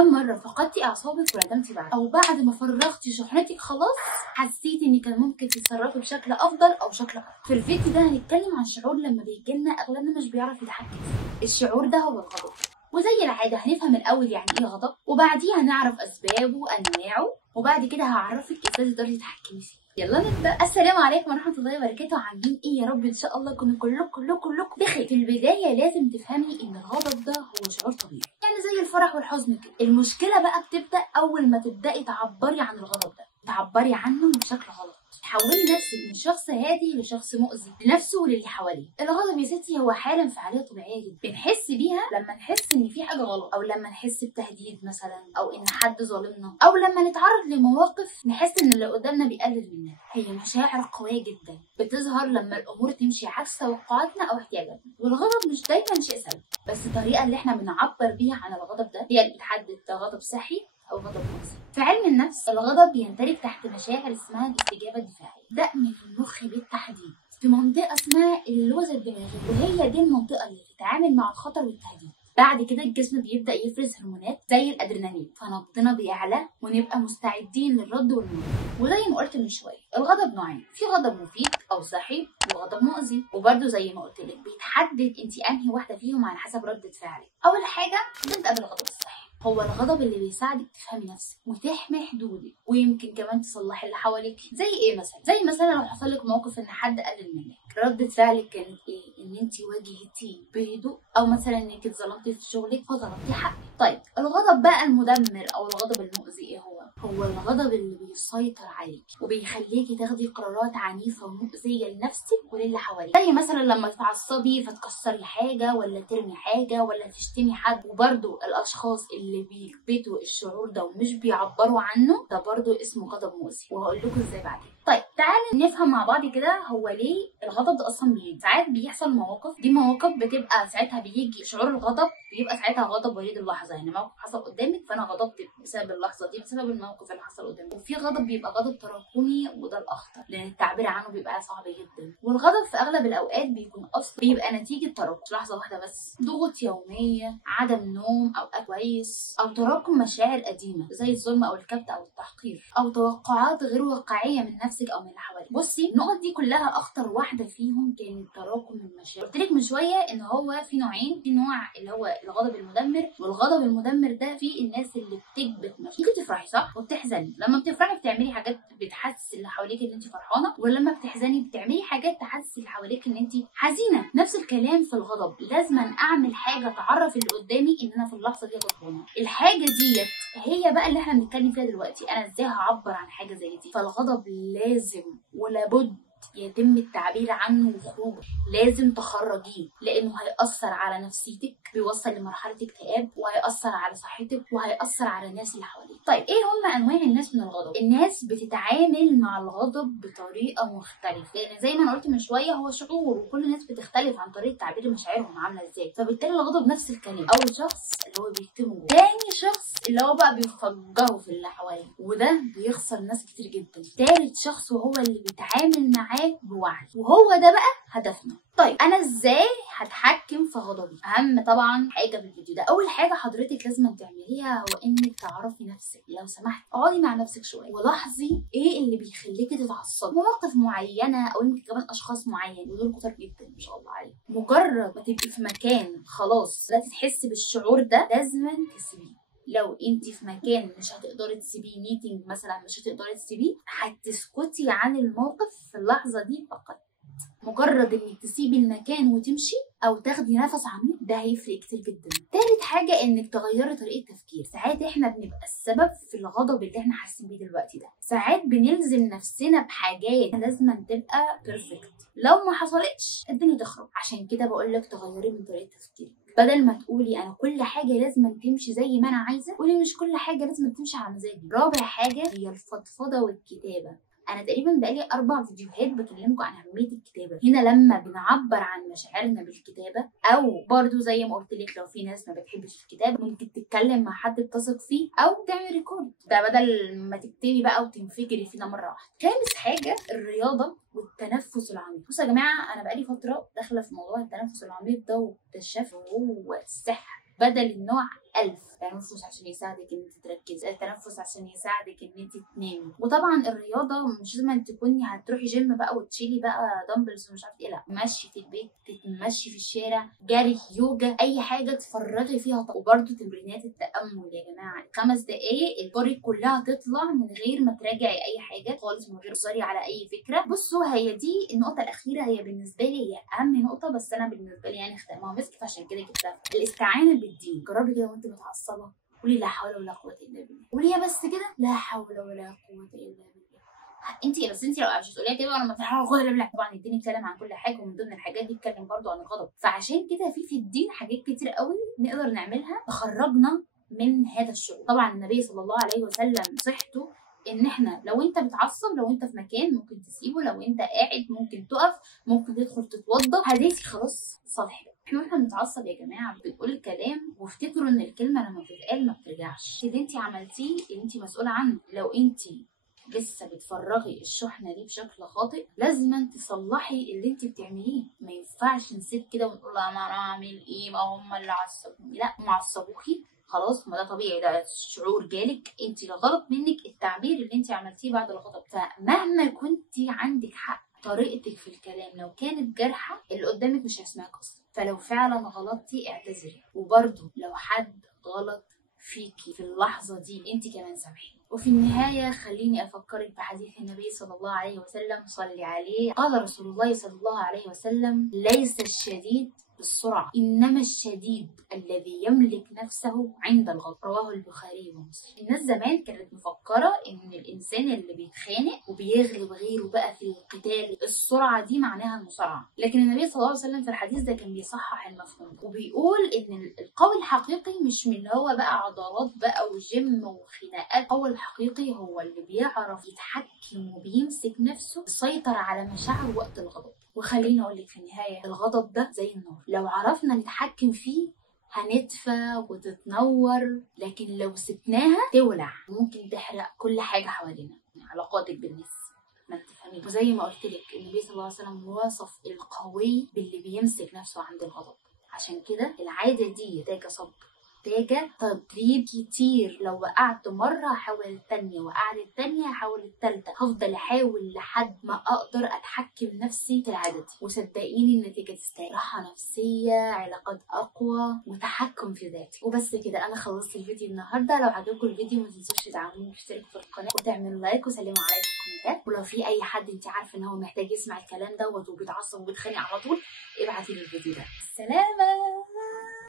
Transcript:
كم مره فقدتي اعصابك وندمتي بعد، او بعد ما فرغتي شحنتك خلاص حسيتي ان كان ممكن تتصرفي بشكل افضل او شكل اقوى؟ في الفيديو ده هنتكلم عن شعور لما بيجيلنا اغلبنا مش بيعرف يتحكم فيه. الشعور ده هو الغضب، وزي العاده هنفهم الاول يعني ايه غضب، وبعديها هنعرف اسبابه وانواعه، وبعد كده هعرفك ازاي تقدري تتحكمي فيه. يلا نبدا. السلام عليكم ورحمه الله وبركاته، عاملين ايه؟ يا رب ان شاء الله تكونوا كلكم بخير. في البدايه لازم تفهمي ان الغضب ده هو شعور طبيعي، يعني زي الفرح والحزن كده. المشكله بقى بتبدا اول ما تبداي تعبري عن الغضب ده، تعبري عنه بشكل غلط، تحولي نفسك من شخص هادي لشخص مؤذي لنفسه وللي حواليه. الغضب يا ستي هو حاله انفعاليه طبيعيه جدا بنحس بيها لما نحس ان في حاجه غلط، او لما نحس بتهديد مثلا، او ان حد ظالمنا، او لما نتعرض لمواقف نحس ان اللي قدامنا بيقلل مننا. هي مشاعر قويه جدا بتظهر لما الامور تمشي عكس توقعاتنا او احتياجاتنا. والغضب مش دايما شيء سلبي، بس الطريقه اللي احنا بنعبر بيها عن الغضب ده هي اللي بتحدد ده غضب صحي او غضب مؤذي. في علم النفس الغضب بيندرج تحت مشاعر اسمها الاستجابه الدفاعيه، ده من المخ بالتحديد في منطقه اسمها اللوزه الدماغيه، وهي دي المنطقه اللي بتتعامل مع الخطر والتهديد. بعد كده الجسم بيبدا يفرز هرمونات زي الادرينالين، فنبضنا بيعلى ونبقى مستعدين للرد والمواجهه. وزي ما قلت من شويه الغضب نوعين، في غضب مفيد او صحي وغضب مؤذي، وبرده زي ما قلت لك بيتحدد انت انهي واحده فيهم على حسب رده فعلك. اول حاجه نبدا بالغضب الصحي، هو الغضب اللي بيساعدك تفهمي نفسك وتحمي حدودك، ويمكن كمان تصلحي اللي حواليك. زي ايه مثلا؟ زي مثلا لو حصل لك موقف ان حد قلل منك، ردة فعلك كانت ايه؟ ان انت واجهتيه بهدوء، او مثلا انك اتظلمتي في شغلك فطلبتي حقك. طيب الغضب بقى المدمر او الغضب المؤذي ايه هو؟ هو الغضب اللي بيسيطر عليك وبيخليكي تاخدي قرارات عنيفه ومؤذيه لنفسك وللي حواليك، زي مثلا لما تتعصبي فتكسري حاجه، ولا ترمي حاجه، ولا تشتمي حد. وبرده الاشخاص اللي بيكبتوا الشعور ده ومش بيعبروا عنه، ده برده اسمه غضب مؤذي، وهقول لكم ازاي بعدين. طيب تعالوا نفهم مع بعض كده هو ليه الغضب ده اصلا بيجي. ساعات بيحصل مواقف، دي مواقف بتبقى ساعتها بيجي شعور الغضب، بيبقى ساعتها غضب وليد اللحظه، يعني موقف حصل قدامك فانا غضبت بسبب اللحظه دي، بسبب الموقف اللي حصل قدامك. وفي غضب بيبقى غضب تراكمي، وده الاخطر لان التعبير عنه بيبقى صعب جدا. والغضب في اغلب الاوقات بيكون اصلا بيبقى نتيجه تراكم لحظه واحده بس، ضغوط يوميه، عدم نوم او اكل كويس، او تراكم مشاعر قديمه زي الظلم او الكبت او التحقير، او توقعات غير واقعيه من نفسك او من اللي حواليك. بصي النقط دي كلها اخطر واحده فيهم كانت تراكم المشاعر. قلت لك من شويه ان هو في نوعين، في نوع اللي هو الغضب المدمر، والغضب المدمر ده في الناس اللي بتكبت مشاعر. ممكن تفرحي صح وبتحزني، لما بتفرحي بتعملي حاجات بتحسس اللي حواليك ان انت فرحانه، ولما بتحزني بتعملي حاجات تحسس اللي حواليك ان انت حزينه. نفس الكلام في الغضب، لازم اعمل حاجه تعرف اللي قدامي ان انا في اللحظه دي غضبانه. الحاجه ديت هي بقى اللي احنا بنتكلم فيها دلوقتي، انا ازاي هعبر عن حاجه زي دي. فالغضب لازم ولابد يتم التعبير عنه وخروجه، لازم تخرجيه لانه هيأثر على نفسيتك، بيوصل لمرحله اكتئاب، وهيأثر على صحتك، وهيأثر على الناس اللي حواليك. طيب ايه هم انواع الناس من الغضب؟ الناس بتتعامل مع الغضب بطريقه مختلفه، لان زي ما انا قلت من شويه هو شعور، وكل الناس بتختلف عن طريقه تعبير مشاعرهم عامله ازاي. فبالتالي الغضب نفس الكلام، اول شخص اللي هو بيكتمه، تاني شخص اللي هو بقى بيفجره في اللي حواليه، وده بيخسر ناس كتير جدا. تالت شخص وهو اللي بيتعامل معاك بوعي، وهو ده بقى هدفنا. طيب انا ازاي هتحكم في غضبي؟ اهم طبعا حاجه في الفيديو ده، اول حاجه حضرتك لازم تعمليها هو انك تعرفي نفسك. لو سمحت اقعدي مع نفسك شويه ولاحظي ايه اللي بيخليكي تتعصبي، مواقف معينه او يمكن كمان اشخاص معينين، ودول كتير جدا ما شاء الله عليهم. مجرد ما تبقي في مكان خلاص لا تحسي بالشعور ده لازم تسيبيه. لو انت في مكان مش هتقدري تسيبيه، ميتنج مثلا مش هتقدري تسيبيه، هتسكتي عن الموقف في اللحظه دي فقط. مجرد انك تسيبي المكان وتمشي او تاخدي نفس عميق ده هيفرق كتير جدا. تالت حاجه انك تغيري طريقه تفكير. ساعات احنا بنبقى السبب في الغضب اللي احنا حاسين بيه دلوقتي ده، ساعات بنلزم نفسنا بحاجات لازم تبقى بيرفكت، لو ما حصلتش الدنيا تخرب. عشان كده بقول لك تغيري من طريقه تفكيرك، بدل ما تقولي انا كل حاجه لازم تمشي زي ما انا عايزه، قولي مش كل حاجه لازم تمشي على مزاجي. رابع حاجه هي الفضفضه والكتابه. انا تقريبا بقالي 4 فيديوهات بكلمكم عن اهميه الكتابه. هنا لما بنعبر عن مشاعرنا بالكتابه، او برضو زي ما قلت لك لو في ناس ما بتحبش الكتابه ممكن تتكلم مع حد بتثق فيه او تعمل ريكورد، ده بدل ما تكتبي بقى وتنفجري فينا مره واحده. خامس حاجه الرياضه والتنفس العميق. بصوا يا جماعه انا بقالي فتره داخله في موضوع التنفس العميق ده، واكتشفت هو السحر بدل النوع 1000. تنفس عشان يساعدك ان انت تركزي، تنفس عشان يساعدك ان انت تنامي. وطبعا الرياضه مش لازم تكوني هتروحي جيم بقى وتشيلي بقى دمبلز ومش عارف ايه، لا، مشي في البيت، تتمشي في الشارع، جري، يوجا، اي حاجه تفرغي فيها طاقه. وبرده تمرينات التامل يا جماعه، 5 دقائق البوري كلها تطلع من غير ما تراجعي اي حاجه خالص، من غير تصري على اي فكره. بصوا هي دي النقطه الاخيره، هي بالنسبه لي هي اهم نقطه، بس انا بالنسبه لي يعني ختمها مسك، فعشان كده جبتها. الاستعانه بالدين. جربي كده وانت متعصبه قولي لا حول ولا قوه الا بالله، قوليها بس كده، لا حول ولا قوه الا بالله. انت لو مش هتقوليها كده وانا ما حول ولا قوه الا بالله. طبعا الدين اتكلم عن كل حاجه، ومن ضمن الحاجات دي اتكلم برضو عن الغضب. فعشان كده في الدين حاجات كتير قوي نقدر نعملها تخرجنا من هذا الشعور. طبعا النبي صلى الله عليه وسلم صحته ان احنا لو انت بتعصب، لو انت في مكان ممكن تسيبه، لو انت قاعد ممكن تقف، ممكن تدخل تتوضى، هديتي خلاص صالح. احنا بنتعصب يا جماعه بنقول الكلام وافتكروا ان الكلمه لما بتتقال ما بترجعش. اللي انت عملتيه اللي انت مسؤوله عنه. لو انت لسه بتفرغي الشحنه دي بشكل خاطئ لازم تصلحي اللي انت بتعمليه. ما ينفعش نسيب كده ونقول انا اعمل ايه، ما هم اللي عصبوني. لا، هم عصبوكي خلاص، ما ده طبيعي، ده شعور جالك، انت الغلط منك التعبير اللي انت عملتيه بعد الغضب. فمهما كنتي عندك حق، طريقتك في الكلام لو كانت جارحه اللي قدامك مش هيسمعك اصلا. فلو فعلا غلطتي اعتذري، وبرده لو حد غلط فيكي في اللحظه دي انت كمان سامحي. وفي النهايه خليني افكرك بحديث النبي صلى الله عليه وسلم، صلي عليه. قال رسول الله صلى الله عليه وسلم: ليس الشديد بالسرعه، انما الشديد الذي يملك نفسه عند الغضب. رواه البخاري ومسلم. الناس زمان كانت مفكره ان الانسان اللي بيتخانق وبيغلب غيره بقى في القتال السرعه دي معناها المصارعه، لكن النبي صلى الله عليه وسلم في الحديث ده كان بيصحح المفهوم ده، وبيقول ان القوي الحقيقي مش من اللي هو بقى عضلات بقى وجيم وخناقات. القوي الحقيقي هو اللي بيعرف يتحكم وبيمسك نفسه، يسيطر على مشاعره وقت الغضب. وخليني اقول لك في النهايه، الغضب ده زي النار، لو عرفنا نتحكم فيه هندفى وتتنور، لكن لو سبناها تولع، ممكن تحرق كل حاجه حوالينا، علاقاتك بالناس ما تفهمين. وزي ما قلت لك النبي صلى الله عليه وسلم وصف القوي باللي بيمسك نفسه عند الغضب. عشان كده العاده دي محتاجه صبر، محتاجه تدريب كتير. لو وقعت مره هحاول التانيه، وقعت التانيه هحاول التالته، هفضل احاول لحد ما اقدر اتحكم نفسي في العاده دي. وصدقيني النتيجه تستاهل. راحه نفسيه، علاقات اقوى، وتحكم في ذاتي. وبس كده انا خلصت الفيديو النهارده. لو عجبكم الفيديو ما تنسوش تدعموني وتشتركوا في القناه وتعملوا لايك وسلموا عليا في الكومنتات. ولو في اي حد انت عارفه ان هو محتاج يسمع الكلام دوت وبيتعصب وبيتخانق على طول، ابعتي لي الفيديو ده. سلامه.